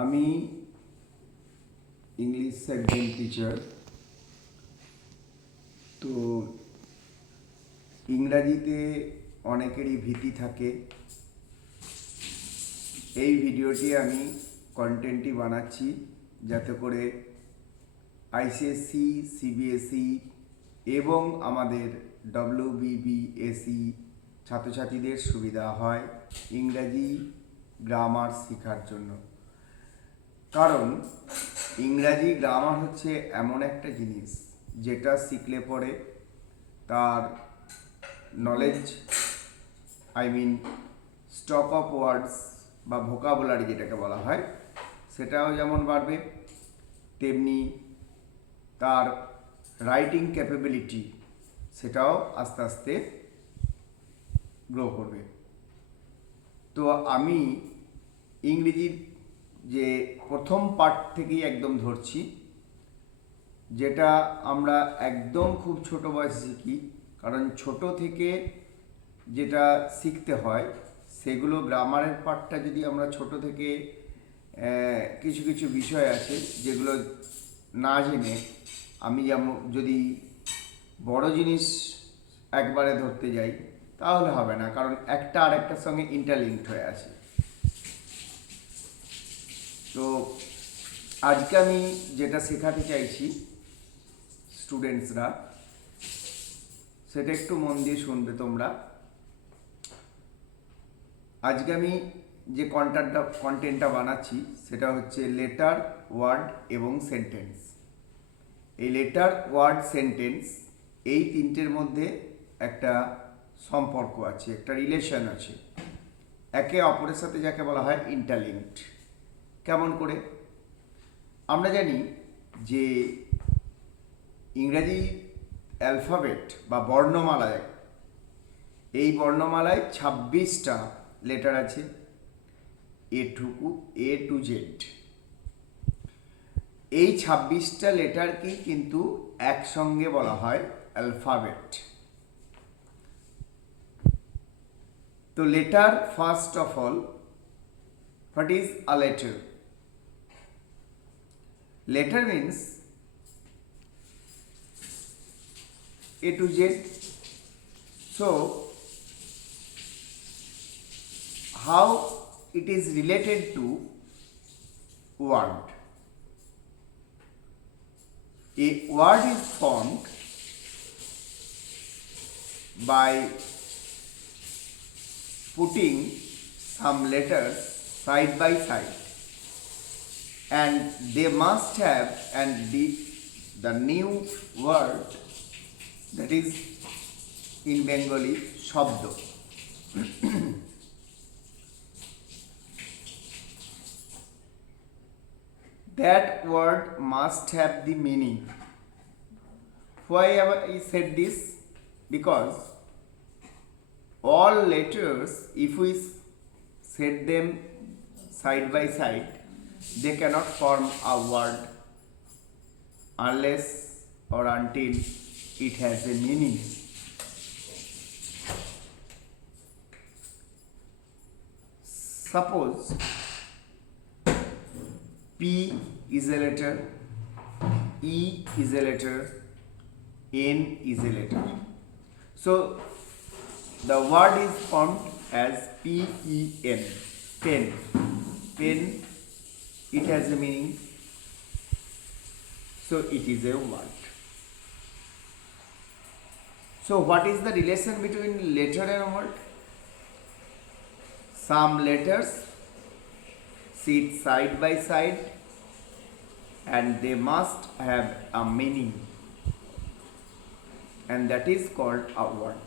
আমি ইংলিশ একজন টিচার। তো ইংরাজিতে অনেকেরই ভীতি থাকে। এই ভিডিওটি আমি কন্টেন্টটি বানাচ্ছি যাতে করে আইসিএসসি, সিবিএসই এবং আমাদের ডব্লিউবিবিএসই ছাত্রছাত্রীদের সুবিধা হয় ইংরাজি গ্রামার শেখার জন্য। কারণ ইংরাজি গ্রামার হচ্ছে এমন একটা জিনিস যেটা শিখলে পরে তার নলেজ স্টক অফ ওয়ার্ডস বা ভোকাবুলারি যেটাকে বলা হয় সেটাও যেমন বাড়বে, তেমনি তার রাইটিং ক্যাপাবিলিটি সেটাও আস্তে আস্তে গ্রো করবে। তো আমি ইংরেজির যে প্রথম পার্ট থেকেই একদম ধরছি, যেটা আমরা একদম খুব ছোট বয়সে শিখি। কারণ ছোট থেকে যেটা শিখতে হয় সেগুলো গ্রামারের পার্টটা যদি আমরা ছোট থেকে কিছু কিছু বিষয় আছে যেগুলো না জেনে আমি যেমন যদি বড় জিনিস একবারে ধরতে যাই তাহলে হবে না, কারণ একটা আরেকটার সঙ্গে ইন্টারলিঙ্কড হয়ে আছে। তো আজকে আমি যেটা শেখাতে চাইছি স্টুডেন্টসরা, সেটা একটু মন দিয়ে শুনবে তোমরা। আজকে আমি যে কন্টেন্টটা বানাচ্ছি সেটা হচ্ছে লেটার, ওয়ার্ড এবং সেন্টেন্স। এই লেটার, ওয়ার্ড, সেন্টেন্স এই তিনটের মধ্যে একটা সম্পর্ক আছে, একটা রিলেশন আছে একে অপরের সাথে, যাকে বলা হয় ইন্টারলিঙ্কড। কেমন করে? আমরা জানি যে ইংরাজি অ্যালফাবেট বা বর্ণমালায়, এই বর্ণমালায় 26টা লেটার আছে, এ টু জেড। এই 26টা লেটারকেই কিন্তু একসঙ্গে বলা হয় অ্যালফাবেট। তো letter, first of all, what is a letter? Letter means A to Z. So, how it is related to word? A word is formed by putting some letters side by side, and they must have and be the new word, that is in Bengali shabdo. That word must have the meaning. Why have I said this? Because all letters, if we set them side by side, they cannot form a word unless or until it has a meaning. Suppose P is a letter, E is a letter, N is a letter. So the word is formed as P-E-N, pen. Pen, it has a meaning, so it is a word. So what is the relation between letter and word? Some letters sit side by side and they must have a meaning, and that is called a word.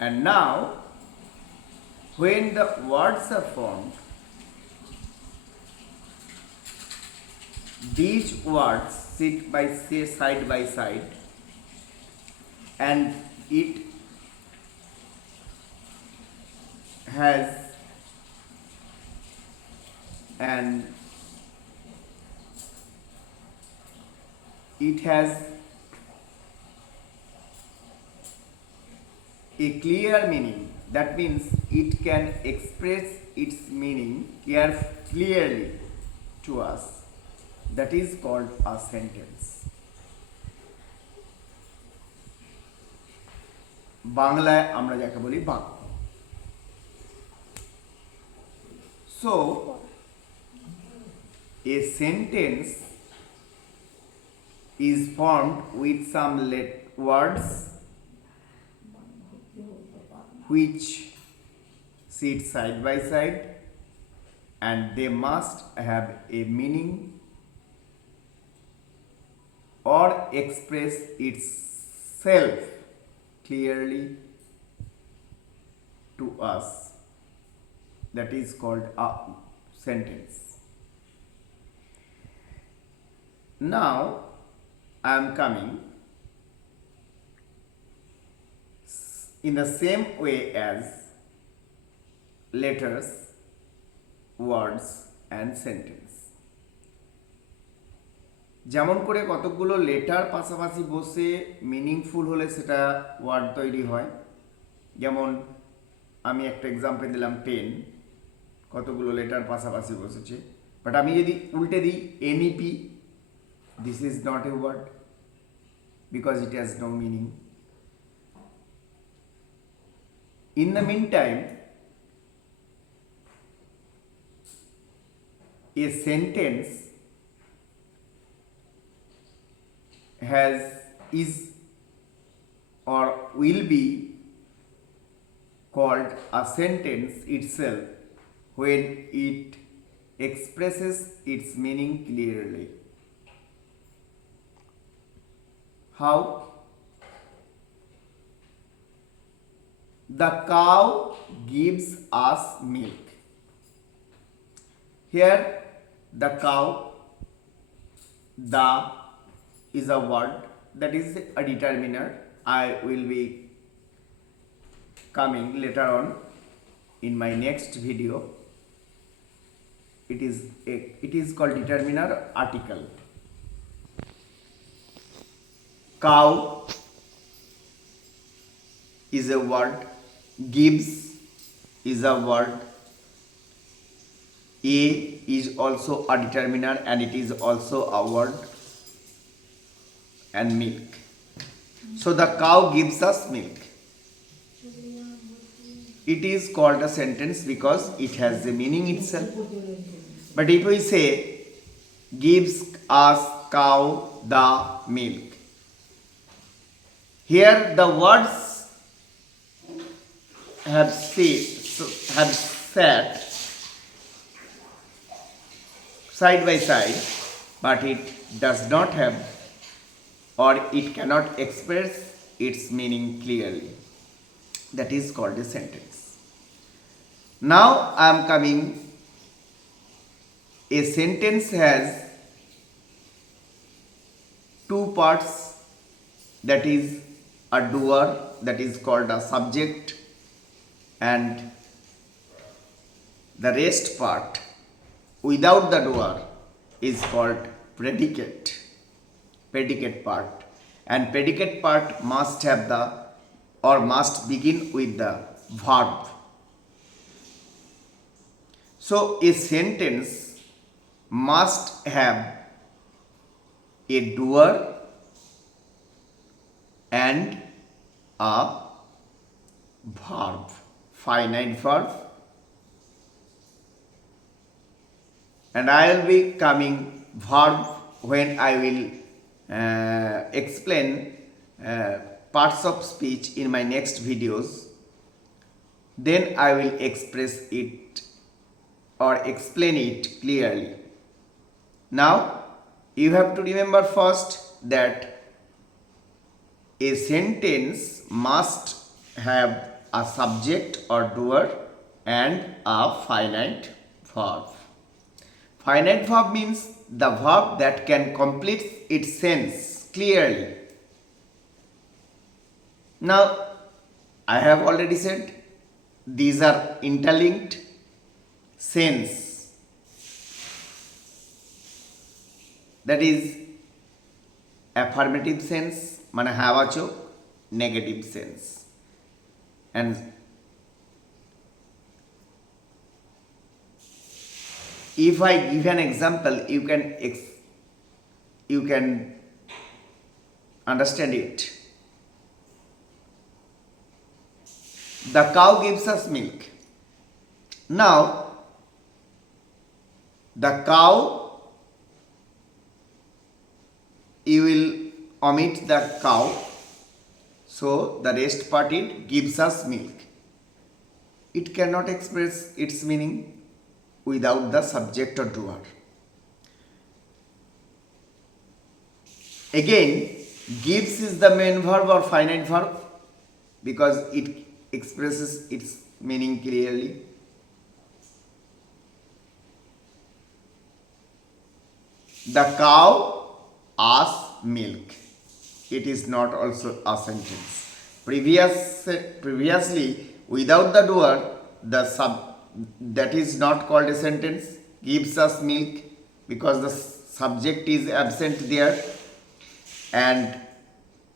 And now when the words are formed, these words sit side by side, and it has a clear meaning. That means it can express its meaning clearly to us. That is called a sentence. বাংলায় আমরা যাকে বলি বাক্য। So a sentence is formed with some words which sit side by side and they must have a meaning or express itself clearly to us. That is called a sentence. Now I am coming in the same way as letters, words and sentence. যেমন করে কতগুলো letter পাশাপাশি বসে meaningful হলে সেটা word তৈরি হয়। যেমন আমি একটা এক্সাম্পল দিলাম পেন, কতগুলো লেটার পাশাপাশি বসেছে, বাট আমি যদি উল্টে দিই NEP, this is not a word because it has no meaning. In the meantime, a sentence is or will be called a sentence itself when it expresses its meaning clearly. How? The cow gives us milk. Here the cow, the is a word, that is a determiner. I will be coming later on in my next video. It is called determiner article. Cow is a word, gives is a word, a is also a determiner and it is also a word, and milk. So the cow gives us milk. It is called a sentence because it has the meaning itself. But if we say gives us cow the milk, here the words have sat side by side, but it does not have or it cannot express its meaning clearly. That is called a sentence. Now I am coming. A sentence has two parts, that is a doer, that is called a subject, and the rest part without the doer is called predicate part, and predicate part must have the or must begin with the verb. So a sentence must have a doer and a verb, finite verb, and I will be coming verb when I will explain parts of speech in my next videos. Then I will express it or explain it clearly. Now you have to remember first that a sentence must have a subject or doer and a finite verb. Finite verb means the verb that can complete its sense clearly. Now I have already said these are interlinked. Sense, that is affirmative sense মানে হ্যাঁ বাচক, negative sense, and if I give an example, you can understand it. The cow gives us milk. Now, the cow, you will omit the cow, so the rest part it gives us milk. It cannot express its meaning without the subject or doer. Again, gives is the main verb or finite verb because it expresses its meaning clearly. The cow asks milk. It is not also a sentence. Previously, without the doer, that is not called a sentence. Gives us milk because the subject is absent there, and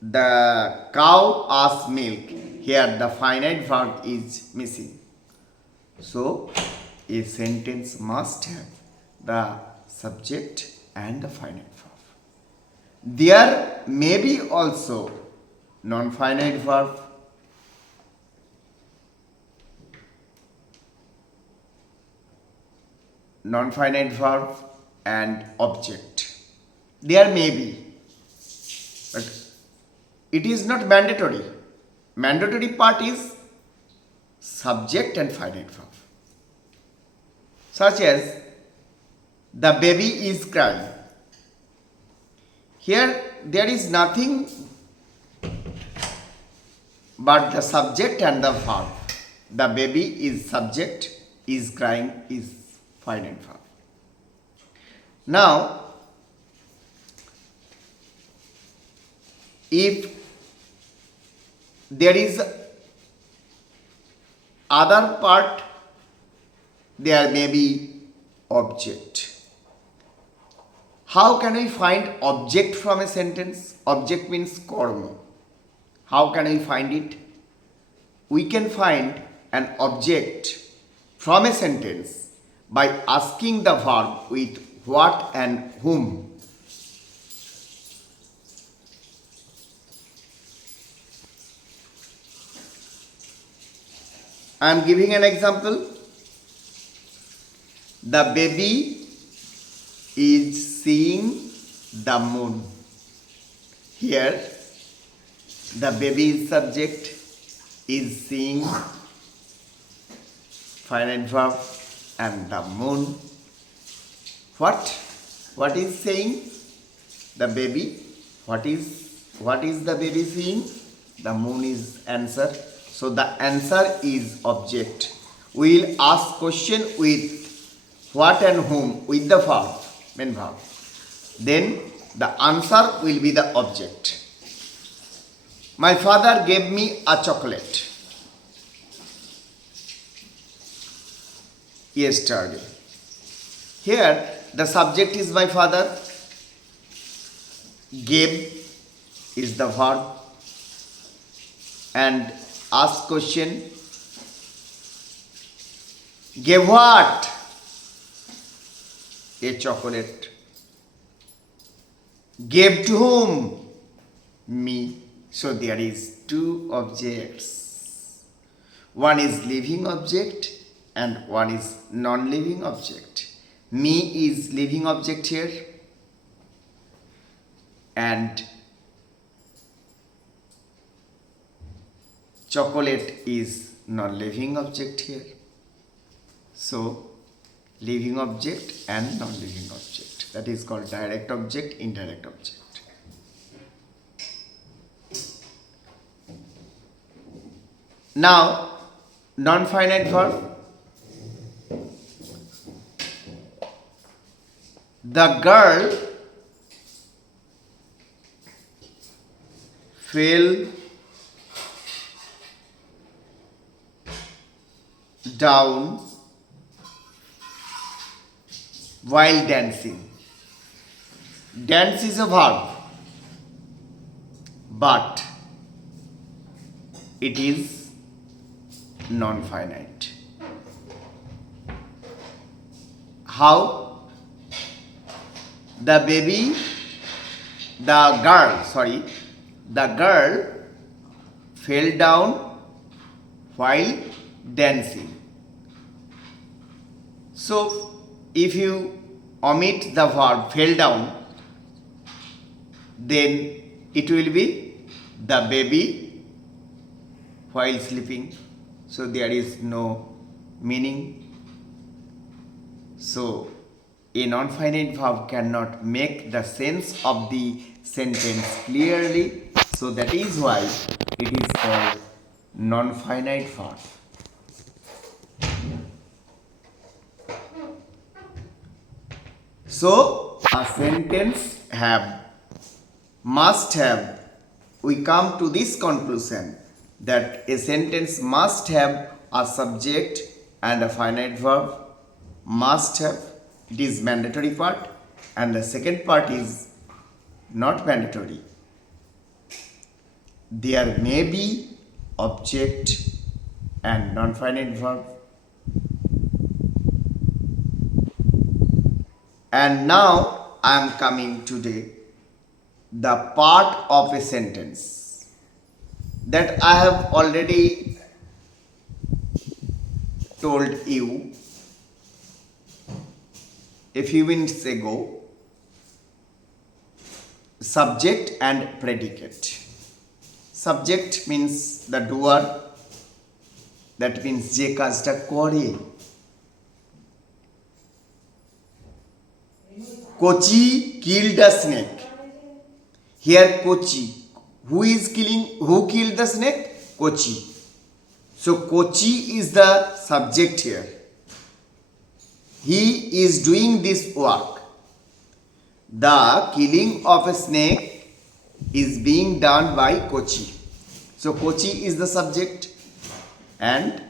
the cow asks milk. Here the finite verb is missing. So a sentence must have the subject and the finite verb. There may be also non-finite verb. Non-finite verb and object. There may be, but it is not mandatory. Mandatory part is subject and finite verb. Such as the baby is crying. Here there is nothing but the subject and the verb. The baby is subject, is crying is finite verb. Now, if there is other part, there may be object. How can we find object from a sentence? Object means karma. How can we find it? We can find an object from a sentence by asking the verb with what and whom. I am giving an example. The baby is seeing the moon. Here, the baby is subject, is seeing finite verb, and the moon. What is saying? The baby. What is the baby seeing? The moon is answer. So the answer is object. We will ask question with what and whom with the verb, main verb. Then the answer will be the object. My father gave me a chocolate yesterday. Here the subject is my father. Gave is the verb. And ask question. Gave what? A chocolate. Gave to whom? Me. So there is two objects. One is living object and one is non-living object. Me is living object here and chocolate is non-living object here. So living object and non-living object. That is called direct object, indirect object. Now, non-finite verb. The girl fell down while dancing. Dance is a verb, but it is non-finite. how the girl fell down while dancing. So if you omit the verb fell down, then it will be the baby while sleeping. So there is no meaning. So a non-finite verb cannot make the sense of the sentence clearly. So that is why it is called non-finite verb. So a sentence must have, we come to this conclusion that a sentence must have a subject and a finite verb, must have, it is mandatory part, and the second part is not mandatory. There may be object and non-finite verb. And now I am coming today the part of a sentence that I have already told you a few minutes ago. Subject and predicate. Subject means the doer, that means যে কাজটা করে। Kochi killed a snake. Here Kochi. Who killed the snake? Kochi. So Kochi is the subject here. He is doing this work. The killing of a snake is being done by Kochi. So Kochi is the subject and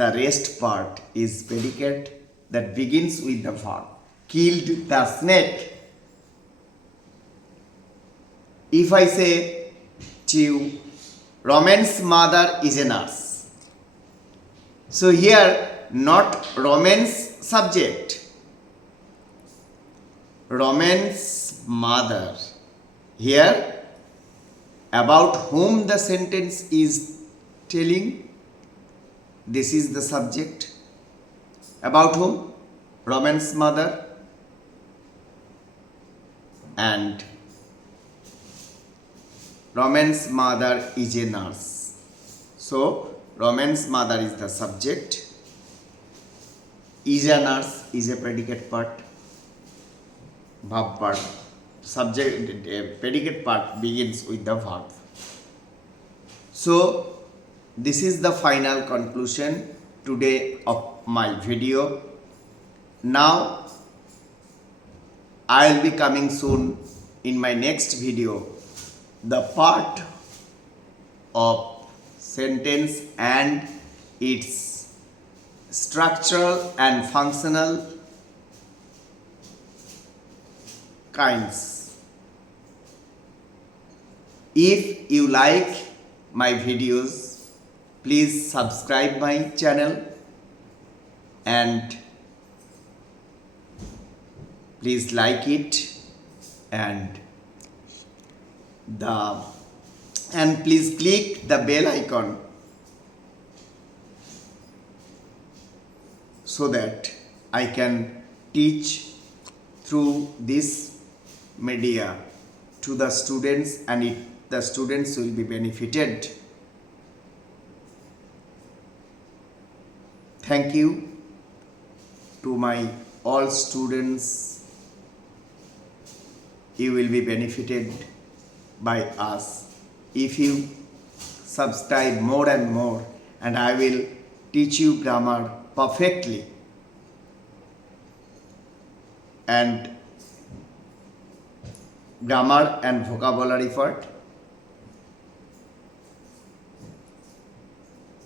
the rest part is predicate that begins with the verb. Killed the snake. If I say to you, Roman's mother is a nurse. So here not Roman's subject, Roman's mother. Here about whom the sentence is telling, this is the subject. About whom? Roman's mother. And Roman's mother is a nurse. So Roman's mother is the subject. Is a nurse is a predicate part. Verb part. Subject predicate part begins with the verb. So this is the final conclusion today of my video. Now I will be coming soon in my next video the part of sentence and its structural and functional kinds. If you like my videos, please subscribe my channel and please like it and please click the bell icon so that I can teach through this media to the students and the students will be benefited. Thank you to my all students. You will be benefited by us if you subscribe more and more, and I will teach you grammar perfectly and grammar and vocabulary part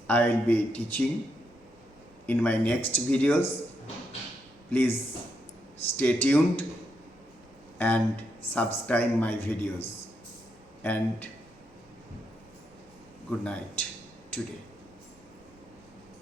I will be teaching in my next videos. Please stay tuned and subscribe my videos, and good night today.